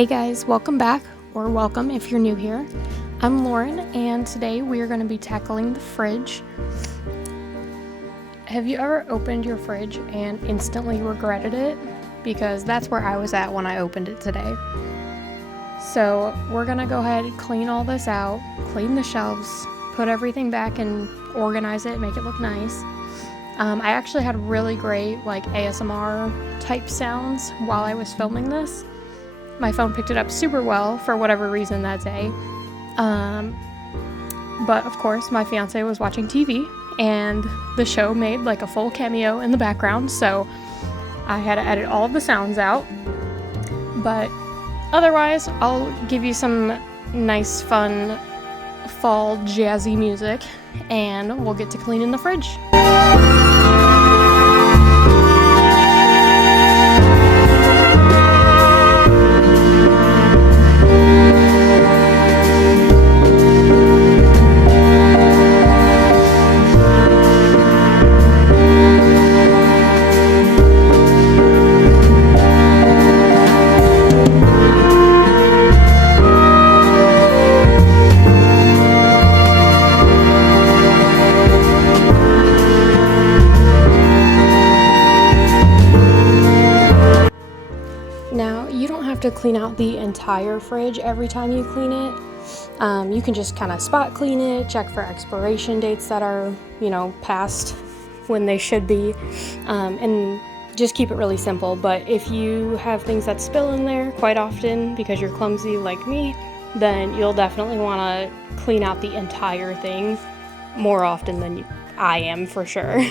Hey guys, welcome back, or welcome if you're new here. I'm Lauren, and today we are going to be tackling the fridge. Have you ever opened your fridge and instantly regretted it? Because that's where I was at when I opened it today. So we're going to go ahead and clean all this out, clean the shelves, put everything back and organize it, make it look nice. I actually had really great ASMR type sounds while I was filming this. My phone picked it up super well for whatever reason that day. But of course, my fiance was watching TV and the show made a full cameo in the background, so I had to edit all of the sounds out. But otherwise, I'll give you some nice, fun, fall jazzy music and we'll get to cleaning the fridge. Now, you don't have to clean out the entire fridge every time you clean it. You can just kind of spot clean it, check for expiration dates that are, past when they should be, and just keep it really simple. But if you have things that spill in there quite often because you're clumsy like me, then you'll definitely want to clean out the entire thing more often than I am, for sure.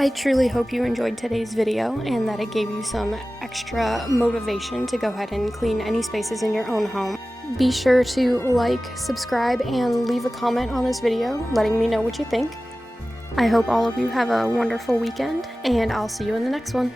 I truly hope you enjoyed today's video and that it gave you some extra motivation to go ahead and clean any spaces in your own home. Be sure to like, subscribe, and leave a comment on this video letting me know what you think. I hope all of you have a wonderful weekend, and I'll see you in the next one.